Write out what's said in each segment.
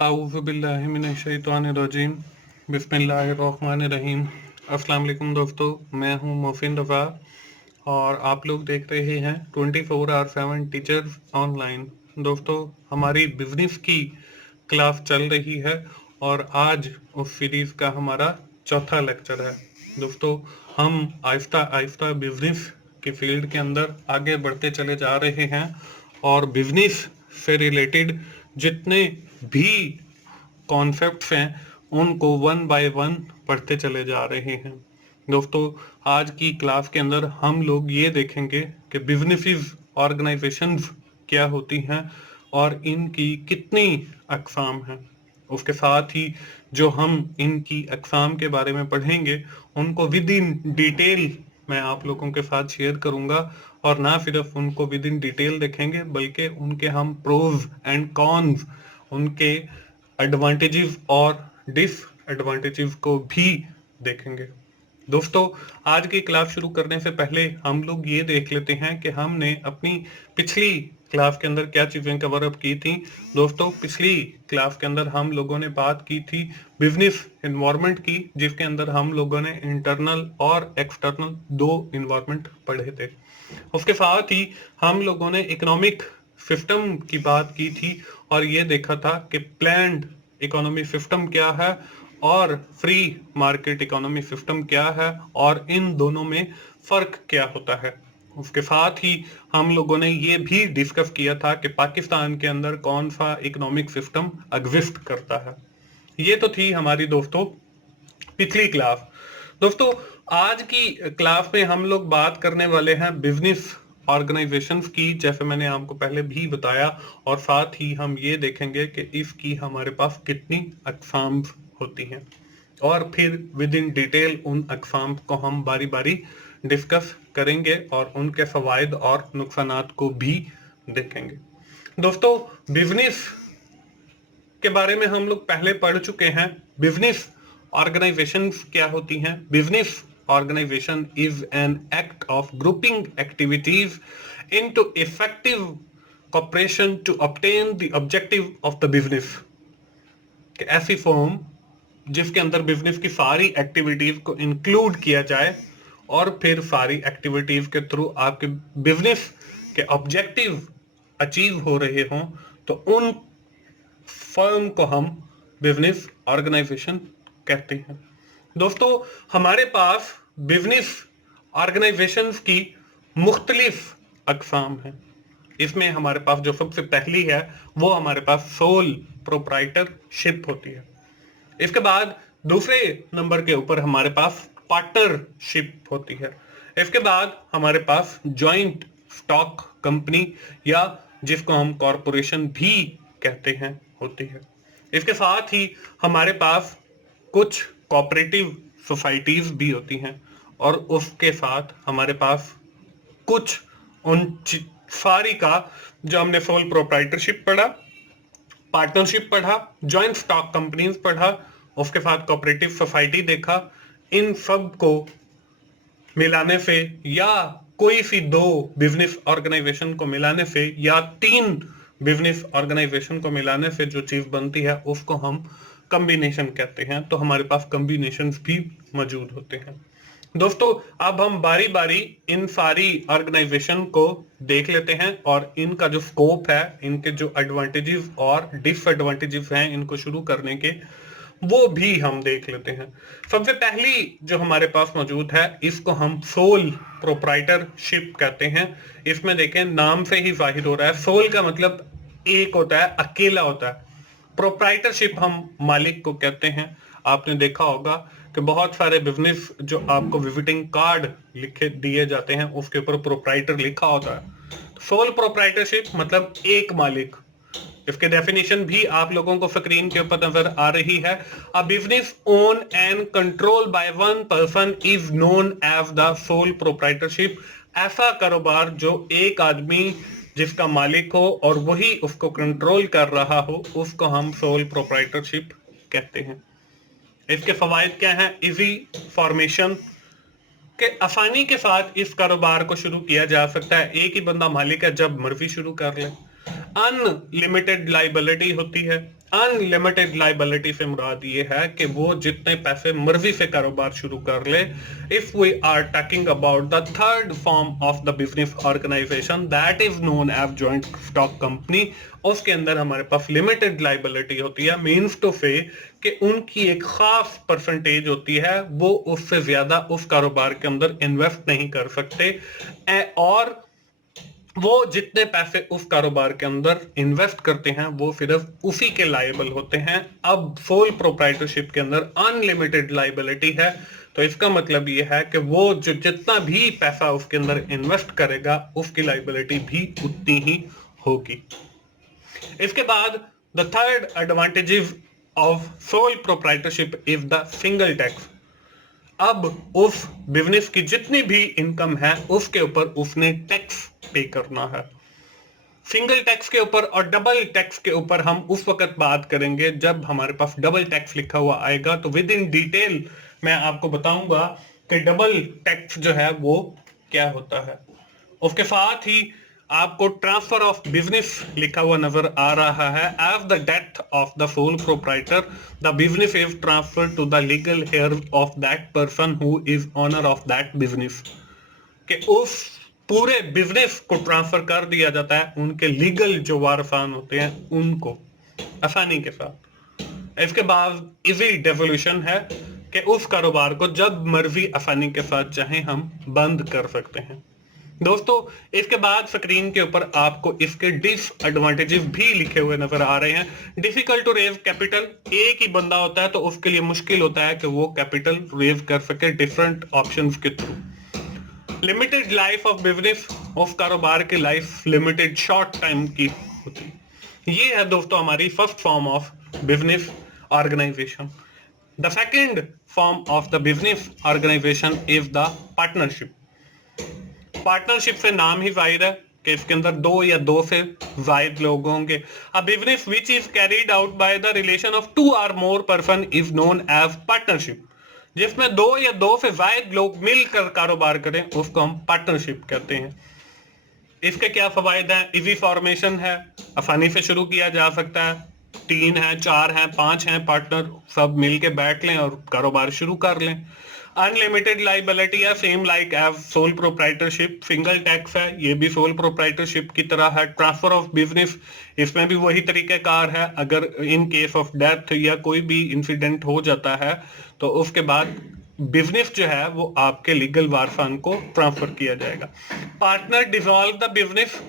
आऊज़ुबिल्लाहिमिनश्शैतानिर्रजीम बिस्मिल्लाहिर्रहमानिर्रहीम। अस्सलाम वालेकुम दोस्तों, मैं हूं मोहसिन रफ़ा और आप लोग देख रहे हैं 24/7 टीचर्स ऑनलाइन। दोस्तों, हमारी बिजनेस की क्लास चल रही है और आज उस सीरीज़ का हमारा चौथा लेक्चर है। दोस्तों, हम आहिस्ता आहिस्ता बिजनेस की फील्ड के अंदर आगे बढ़ते चले जा रहे हैं और बिजनेस से रिलेटेड जितने भी कॉन्सेप्ट्स हैं उनको वन बाय वन पढ़ते चले जा रहे हैं। दोस्तों, आज की क्लास के अंदर हम लोग ये देखेंगे कि बिजनेसेस ऑर्गेनाइजेशंस क्या होती हैं और इनकी कितनी अक़साम हैं। उसके साथ ही जो हम इनकी अक़साम के बारे में पढ़ेंगे उनको विद इन डिटेल मैं आप लोगों के साथ शेयर करूंगा और ना सिर्फ उनको विद इन डिटेल देखेंगे बल्कि उनके हम प्रोज एंड कॉन्स, उनके एडवांटेजेस और डिसएडवांटेजेस को भी देखेंगे। दोस्तों, आज की क्लास शुरू करने से पहले हम लोग ये देख लेते हैं कि हमने अपनी पिछली क्लास के अंदर क्या चीजें कवर अप की थी। दोस्तों, पिछली क्लास के अंदर हम लोगों ने बात की थी बिजनेस एनवायरनमेंट की, जिसके अंदर हम लोगों ने इंटरनल और एक्सटर्नल दो एनवायरनमेंट पढ़े थे। उसके साथ ही हम लोगों ने इकोनॉमिक सिस्टम की बात की थी और ये देखा था कि प्लान्ड इकोनॉमी सिस्टम क्या है और फ्री मार्केट इकोनॉमी सिस्टम क्या है और इन दोनों में फर्क क्या होता है। उसके साथ ही हम लोगों ने ये भी डिस्कस किया था कि पाकिस्तान के अंदर कौन सा इकोनॉमिक सिस्टम एग्जिस्ट करता है। ये तो थी हमारी दोस्तों पिछली क्लास। दोस्तों, आज की क्लास में हम लोग बात करने वाले हैं बिजनेस ऑर्गेनाइजेशंस की, जैसे मैंने आपको पहले भी बताया, और साथ ही हम ये देखेंगे कि इसकी हमारे पास कितनी अक़साम होती हैं और फिर विद इन डिटेल उन अक़साम को हम बारी बारी डिस्कस करेंगे और उनके फवायद और नुकसानात को भी देखेंगे। दोस्तों, बिजनेस के बारे में हम लोग पहले पढ़ चुके हैं। बिजनेस ऑर्गेनाइजेशंस क्या होती हैं? Business organization is an act of grouping activities into effective cooperation to obtain the objective of the business। कि ऐसी फॉर्म जिसके अंदर बिजनेस की सारी एक्टिविटीज को इंक्लूड किया जाए और फिर सारी एक्टिविटीज के थ्रू आपके बिजनेस के ऑब्जेक्टिव अचीव हो रहे हों, तो उन फर्म को हम बिजनेस ऑर्गेनाइजेशन कहते हैं। दोस्तों, हमारे पास बिजनेस ऑर्गेनाइजेशंस की मुख्तलिफ अक़साम हैं। इसमें हमारे पास जो सबसे पहली है वो हमारे पास सोल प्रोप्राइटरशिप होती है। इसके बाद दूसरे नंबर के ऊपर हमारे पास पार्टनरशिप होती है। इसके बाद हमारे पास जॉइंट स्टॉक कंपनी या जिसको हम कॉरपोरेशन भी कहते हैं होती है। इसके साथ ही हमारे पास कुछ कोऑपरेटिव सोसाइटीज भी होती हैं और उसके साथ हमारे पास कुछ उन सारी का जो हमने सोल प्रोप्राइटरशिप पढ़ा, पार्टनरशिप पढ़ा, जॉइंट स्टॉक कंपनीज पढ़ा, उसके साथ कोऑपरेटिव सोसाइटी देखा, इन सब को मिलाने से या कोई सी दो बिजनेस ऑर्गेनाइजेशन को मिलाने से या तीन बिजनेस ऑर्गेनाइजेशन को मिलाने से जो चीज बनती है उसको हम कॉम्बिनेशन कहते हैं। तो हमारे पास कॉम्बिनेशंस भी मौजूद होते हैं। दोस्तों, अब हम बारी बारी इन सारी ऑर्गेनाइजेशन को देख लेते हैं और इनका जो स्कोप है, इनके जो एडवांटेजेस और डिसएडवांटेजेस हैं इनको शुरू करने के, वो भी हम देख लेते हैं। सबसे पहली जो हमारे पास मौजूद है इसको हम सोल प्रोप्राइटरशिप कहते हैं। इसमें देखें, नाम से ही जाहिर हो रहा है, सोल का मतलब एक होता है, अकेला होता है। प्रोप्राइटरशिप हम मालिक को कहते हैं। आपने देखा होगा कि बहुत सारे बिजनेस जो आपको विजिटिंग कार्ड लिखे दिए जाते हैं उसके ऊपर प्रोप्राइटर लिखा होता है। सोल प्रोप्राइटरशिप मतलब एक मालिक। इसके डेफिनेशन भी आप लोगों को स्क्रीन के ऊपर नजर आ रही है। A business own and control by one person is known as the sole proprietorship. ऐसा कारोबार जो एक आदमी जिसका मालिक हो और वही उसको कंट्रोल कर रहा हो उसको हम सोल प्रोप्राइटरशिप कहते हैं। इसके फवायद क्या हैं? इजी फॉर्मेशन के आसानी के साथ इस कारोबार को शुरू किया जा सकता है। एक ही बंदा मालिक है, जब मर्जी शुरू कर ले। अनलिमिटेड लाइबिलिटी होती है। अनलिमिटेड लाइबिलिटी से मुराद ये है कि वो जितने पैसे मर्जी से कारोबार शुरू कर ले। If we are talking about the third form of the business organization that is known as joint stock company, उसके अंदर हमारे पास लिमिटेड लाइबिलिटी होती है। मीन्स टू से कि उनकी एक खास परसेंटेज होती है, वो उससे ज्यादा उस कारोबार के अंदर इन्वेस्ट नहीं कर सकते और वो जितने पैसे उस कारोबार के अंदर इन्वेस्ट करते हैं वो सिर्फ उसी के लायबल होते हैं। अब सोल प्रोप्राइटरशिप के अंदर अनलिमिटेड लायबिलिटी है, तो इसका मतलब ये है कि वो जो जितना भी पैसा उसके अंदर इन्वेस्ट करेगा उसकी लायबिलिटी भी उतनी ही होगी। इसके बाद the third advantage of sole proprietorship is the single tax. अब उस बिजनेस की जितनी भी इनकम है उसके ऊपर उसने टैक्स पे करना है। सिंगल टैक्स के ऊपर और डबल टैक्स के ऊपर हम उस वक्त बात करेंगे जब हमारे पास डबल टैक्स लिखा हुआ आएगा, तो विद इन डिटेल मैं आपको बताऊंगा कि डबल टैक्स जो है वो क्या होता है। उसके साथ ही आपको ट्रांसफर ऑफ बिजनेस लिखा हुआ नजर आ रहा है। As the death of the sole proprietor the business is transfer to the legal heir of that person who is owner of that business, कि उस पूरे बिजनेस को ट्रांसफर कर दिया जाता है उनके लीगल जो वारसान होते हैं उनको आसानी के साथ। इसके बाद इजी डेवोल्यूशन है कि उस कारोबार को जब मर्जी आसानी के साथ चाहे हम बंद कर सकते हैं। दोस्तों इसके बाद स्क्रीन के ऊपर आपको इसके डिसएडवांटेजेस भी लिखे हुए नजर आ रहे हैं। डिफिकल्ट टू रेज कैपिटल, एक ही बंदा होता है तो उसके लिए मुश्किल होता है कि वो कैपिटल रेज कर सके डिफरेंट ऑप्शंस के through. Limited life of business, उस कारोबार की लाइफ लिमिटेड शॉर्ट टाइम की होती है। ये है दोस्तों हमारी first form of business organization. The second form of the business organization is the partnership. Partnership से नाम ही जाहिर है कि इसके अंदर दो या दो से जायद लोग होंगे। A business which is carried out by the relation of two और more person is known as partnership. जिसमें दो या दो से जायद लोग मिलकर कारोबार करें उसको हम पार्टनरशिप कहते हैं। इसके क्या फवायद हैं? इजी फॉर्मेशन है, आसानी से शुरू किया जा सकता है, 3 हैं 4 हैं 5 हैं पार्टनर सब मिलके बैठ लें और कारोबार शुरू कर लें। अनलिमिटेड लाइबिलिटी है, same like as sole proprietorship. Single tax है, ये भी सोल प्रोप्राइटरशिप की तरह है। ट्रांसफर ऑफ बिजनेस, इसमें भी वही तरीकेकार है। अगर इन केस ऑफ डेथ या कोई भी इंसिडेंट हो जाता है तो उसके बाद बिजनेस जो है वो आपके लीगल वारसान को ट्रांसफर किया जाएगा। Partner dissolve the business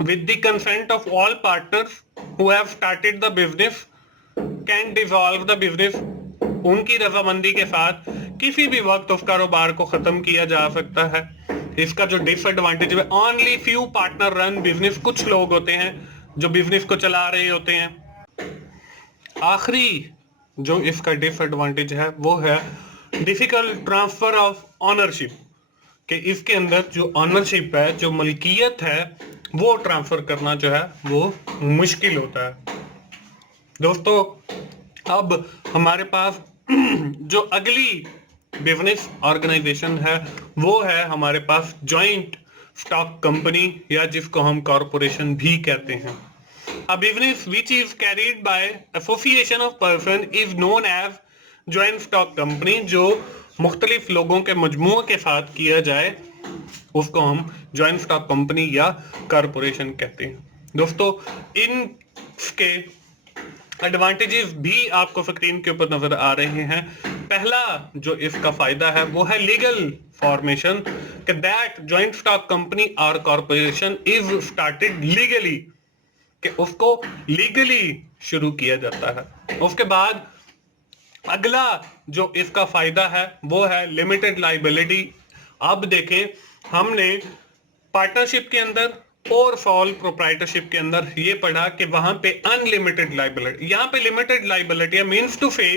with the consent of all partners who have started the business can dissolve the business। उनकी रजामंदी के साथ किसी भी वक्त उस कारोबार को खत्म किया जा सकता है। इसका जो डिसएडवांटेज है, only few partner run business, कुछ लोग होते हैं जो बिजनेस को चला रहे होते हैं। आखिरी जो इसका डिसएडवांटेज है वो है डिफिकल्ट ट्रांसफर ऑफ ऑनरशिप, कि इसके अंदर जो ऑनरशिप है, जो मलकियत है, वो ट्रांसफर करना जो है वो मुश्किल होता है। दोस्तों अब हमारे पास जो अगली बिजनेस ऑर्गेनाइजेशन है वो है हमारे पास जॉइंट स्टॉक कंपनी, या जिसको हम कॉरपोरेशन भी कहते हैं। A business which is carried by association of person is known as joint stock company। जो मुख्तलिफ लोगों के मजमूए के साथ किया जाए उसको हम जॉइंट स्टॉक कंपनी या कॉरपोरेशन कहते हैं। दोस्तों इनके एडवांटेजेस भी आपको स्क्रीन के ऊपर नजर आ रहे हैं। पहला जो इसका फायदा है वो है लीगल फॉर्मेशन, कि दैट जॉइंट स्टॉक कंपनी और कॉरपोरेशन इज स्टार्टेड लीगली, कि उसको लीगली शुरू किया जाता है। उसके बाद अगला जो इसका फायदा है वो है लिमिटेड लाइबिलिटी। अब देखें हमने पार्टनरशिप के अंदर और सोल प्रोप्राइटरशिप के अंदर ये पढ़ा कि वहां पे अनलिमिटेड लाइबिलिटी, यहां पे लिमिटेड लाइबिलिटी है। मींस टू से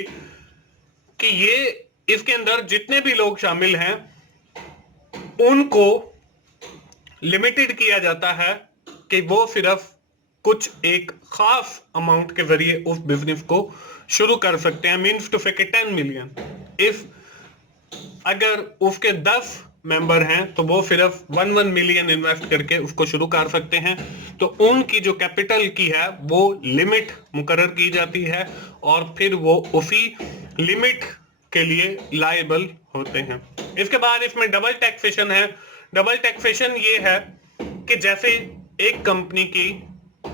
कि ये इसके अंदर जितने भी लोग शामिल हैं उनको लिमिटेड किया जाता है कि वो सिर्फ कुछ एक खास अमाउंट के जरिए उस बिजनेस को शुरू कर सकते हैं। मींस टू से 10 मिलियन, इफ अगर उसके 10 मेंबर हैं तो वो सिर्फ 1 मिलियन इन्वेस्ट करके उसको शुरू कर सकते हैं। तो उनकी जो कैपिटल की है वो लिमिट मुकर्रर की जाती है और फिर वो उसी लिमिट के लिए लायबल होते हैं। इसके बाद इसमें डबल टैक्सेशन है। डबल टैक्सेशन ये है कि जैसे एक कंपनी की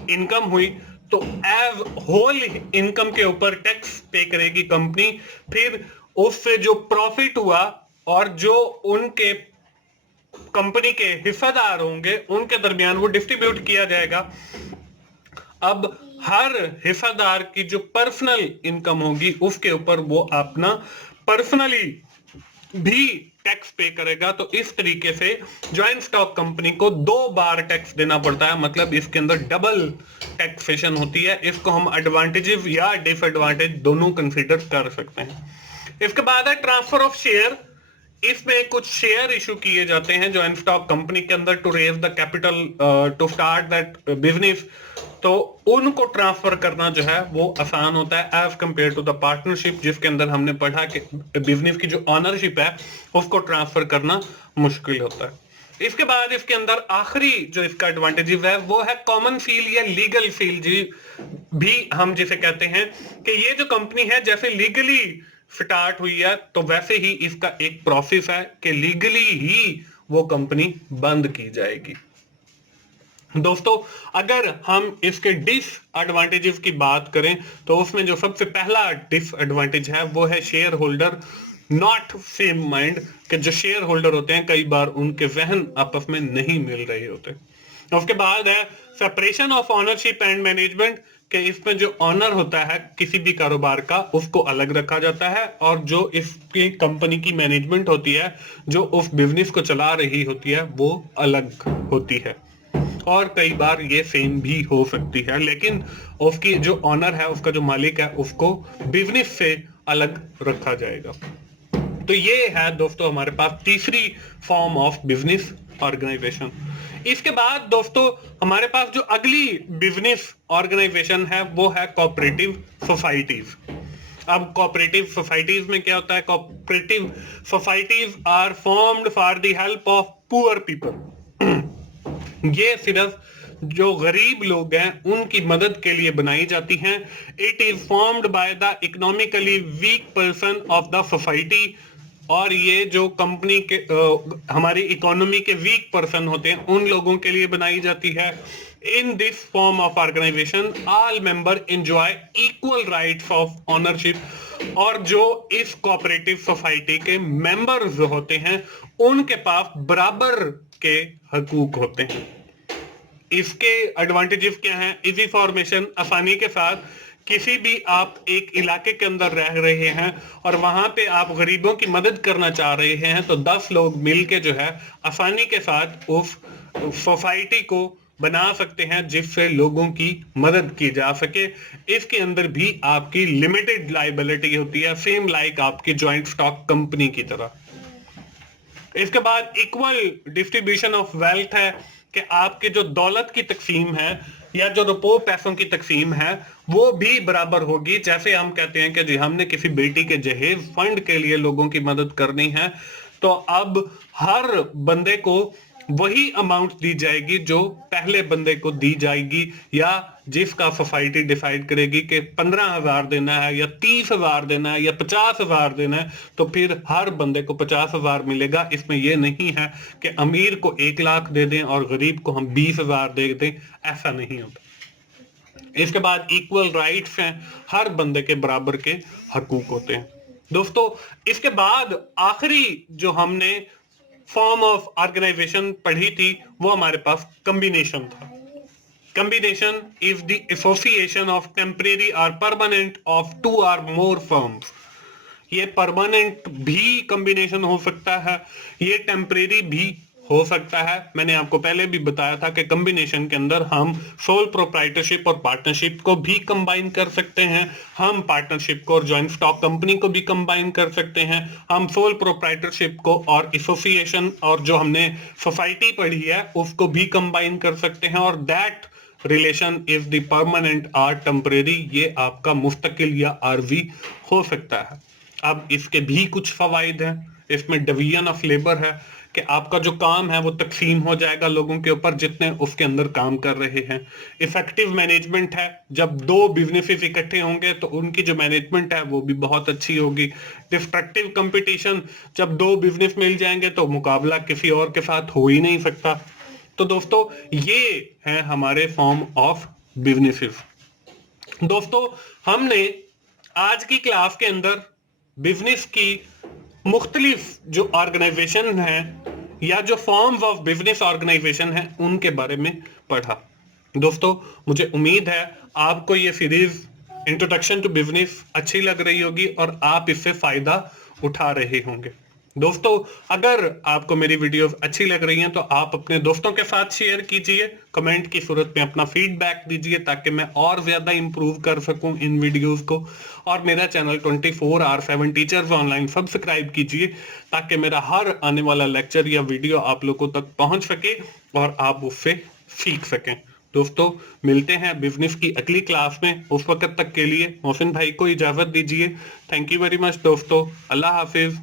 इनकम हुई तो एज होल इनकम के ऊपर टैक्स पे करेगी कंपनी, फिर उससे जो प्रॉफिट हुआ और जो उनके कंपनी के हिस्सेदार होंगे उनके दरमियान वो डिस्ट्रीब्यूट किया जाएगा। अब हर हिस्सेदार की जो पर्सनल इनकम होगी उसके ऊपर वो अपना पर्सनली भी टैक्स पे करेगा। तो इस तरीके से ज्वाइंट स्टॉक कंपनी को 2 बार टैक्स देना पड़ता है, मतलब इसके अंदर डबल टैक्सेशन होती है। इसको हम एडवांटेजेस या डिसएडवांटेज दोनों कंसीडर कर सकते हैं। इसके बाद है ट्रांसफर ऑफ शेयर। इसमें कुछ शेयर इशू किए जाते हैं ज्वाइंट स्टॉक कंपनी के अंदर to raise the capital to start that business. तो उनको ट्रांसफर करना जो है वो आसान होता है as compare to the partnership, जिसके अंदर हमने पढ़ा कि बिजनेस की जो ऑनरशिप है उसको ट्रांसफर करना मुश्किल होता है। इसके बाद इसके अंदर आखिरी जो इसका एडवांटेजेस है वो है कॉमन फील या लीगल फील जी भी हम जिसे कहते हैं कि ये जो कंपनी है जैसे लीगली स्टार्ट हुई है तो वैसे ही इसका एक प्रोसेस है कि लीगली ही वो कंपनी बंद की जाएगी। दोस्तों अगर हम इसके डिसएडवांटेजेस की बात करें तो उसमें जो सबसे पहला डिसएडवांटेज है वो है share holder not same mind, के जो शेयर होल्डर होते हैं कई बार उनके जहन आपस में नहीं मिल रहे होते। उसके बाद है separation of ownership and management, कि इसमें जो ऑनर होता है किसी भी कारोबार का उसको अलग रखा जाता है और जो इसकी कंपनी की मैनेजमेंट होती है जो उस बिजनेस को चला रही होती है वो अलग होती है। और कई बार ये सेम भी हो सकती है, लेकिन उसकी जो ऑनर है उसका जो मालिक है उसको बिजनेस से अलग रखा जाएगा। तो ये है दोस्तों हमारे पास तीसरी फॉर्म ऑफ बिजनेस ऑर्गेनाइजेशन। इसके बाद दोस्तों हमारे पास जो अगली बिजनेस ऑर्गेनाइजेशन है वो है कोऑपरेटिव सोसाइटीज। अब कोऑपरेटिव सोसाइटीज में क्या होता है? Cooperative societies are formed for the help of poor people. ये सिर्फ जो गरीब लोग हैं उनकी मदद के लिए बनाई जाती हैं। It is formed by the economically weak person of the society, और ये जो कंपनी के हमारी इकोनॉमी के वीक पर्सन होते हैं उन लोगों के लिए बनाई जाती है। In this form of organization all member enjoy equal rights of ownership, और जो इस कोऑपरेटिव सोसाइटी के मेंबर्स होते हैं उनके पास बराबर के हकूक होते हैं। इसके एडवांटेजेस क्या हैं? इजी फॉर्मेशन, आसानी के साथ किसी भी आप एक इलाके के अंदर रह रहे हैं और वहां पे आप गरीबों की मदद करना चाह रहे हैं तो 10 लोग मिलके जो है आसानी के साथ उस सोसाइटी को बना सकते हैं जिससे लोगों की मदद की जा सके। इसके अंदर भी आपकी लिमिटेड लायबिलिटी होती है, सेम लाइक आपकी ज्वाइंट स्टॉक कंपनी की तरह। इसके बाद इक्वल डिस्ट्रीब्यूशन ऑफ वेल्थ है कि आपके जो दौलत की तकसीम है या जो रुपये पैसों की तकसीम है वो भी बराबर होगी। जैसे हम कहते हैं कि जी हमने किसी बेटी के जहेज फंड के लिए लोगों की मदद करनी है तो अब हर बंदे को वही अमाउंट दी जाएगी जो पहले बंदे को दी जाएगी, या जिसका सोसाइटी डिसाइड करेगी कि 15,000 देना है या 30,000 देना है या 50,000 देना है तो फिर हर बंदे को 50,000 मिलेगा। इसमें यह नहीं है कि अमीर को 1 लाख दे दें और गरीब को हम 20,000 दे दें, ऐसा नहीं होता। इसके बाद इक्वल राइट्स हैं, हर बंदे के बराबर के हकूक होते हैं। दोस्तों इसके बाद आखिरी जो हमने फॉर्म ऑफ ऑर्गेनाइजेशन पढ़ी थी वो हमारे पास कॉम्बिनेशन था। Combination is the association of temporary और परमानेंट ऑफ 2 और मोर फर्म्स। ये परमानेंट भी कॉम्बिनेशन हो सकता है, ये टेम्परेरी भी हो सकता है। मैंने आपको पहले भी बताया था कि कॉम्बिनेशन के अंदर हम सोल प्रोप्राइटरशिप और पार्टनरशिप को भी कंबाइन कर सकते हैं, हम पार्टनरशिप को और ज्वाइंट स्टॉक कंपनी को भी कंबाइन कर सकते हैं, हम सोल प्रोप्राइटरशिप को और एसोसिएशन और जो हमने सोसाइटी पढ़ी है उसको भी कंबाइन कर सकते हैं। और that relation is the permanent और टेम्परेरी, ये आपका मुस्तकिल या आरजी हो सकता है। अब इसके भी कुछ फवाइद हैं। इसमें डिवीजन ऑफ लेबर है कि आपका जो काम है वो तकसीम हो जाएगा लोगों के ऊपर जितने उसके अंदर काम कर रहे हैं। इफेक्टिव मैनेजमेंट है, जब दो बिजनेसेस इकट्ठे होंगे तो उनकी जो मैनेजमेंट है वो भी बहुत अच्छी होगी। डिस्ट्रक्टिव कंपटीशन, जब दो बिजनेस मिल जाएंगे तो मुकाबला किसी और के साथ हो ही नहीं सकता। तो दोस्तों ये है हमारे फॉर्म ऑफ बिजनेसेस। दोस्तों हमने आज की क्लास के अंदर बिजनेस की मुख्तलिफ जो ऑर्गेनाइजेशन है या जो फॉर्म्स ऑफ बिजनेस ऑर्गेनाइजेशन है उनके बारे में पढ़ा। दोस्तों मुझे उम्मीद है आपको ये सीरीज इंट्रोडक्शन टू बिजनेस अच्छी लग रही होगी और आप इससे फायदा उठा रहे होंगे। दोस्तों अगर आपको मेरी वीडियोस अच्छी लग रही हैं तो आप अपने दोस्तों के साथ शेयर कीजिए, कमेंट की सूरत में अपना फीडबैक दीजिए ताकि मैं और ज्यादा इंप्रूव कर सकूं इन वीडियोस को। और मेरा चैनल 24/7 टीचर्स ऑनलाइन सब्सक्राइब कीजिए ताकि मेरा हर आने वाला लेक्चर या वीडियो आप लोगों तक पहुंच सके और आप उससे सीख सकें। दोस्तों मिलते हैं बिजनेस की अगली क्लास में, उस वक्त तक के लिए मोहसिन भाई को इजाजत दीजिए। थैंक यू वेरी मच दोस्तों, अल्लाह हाफिज।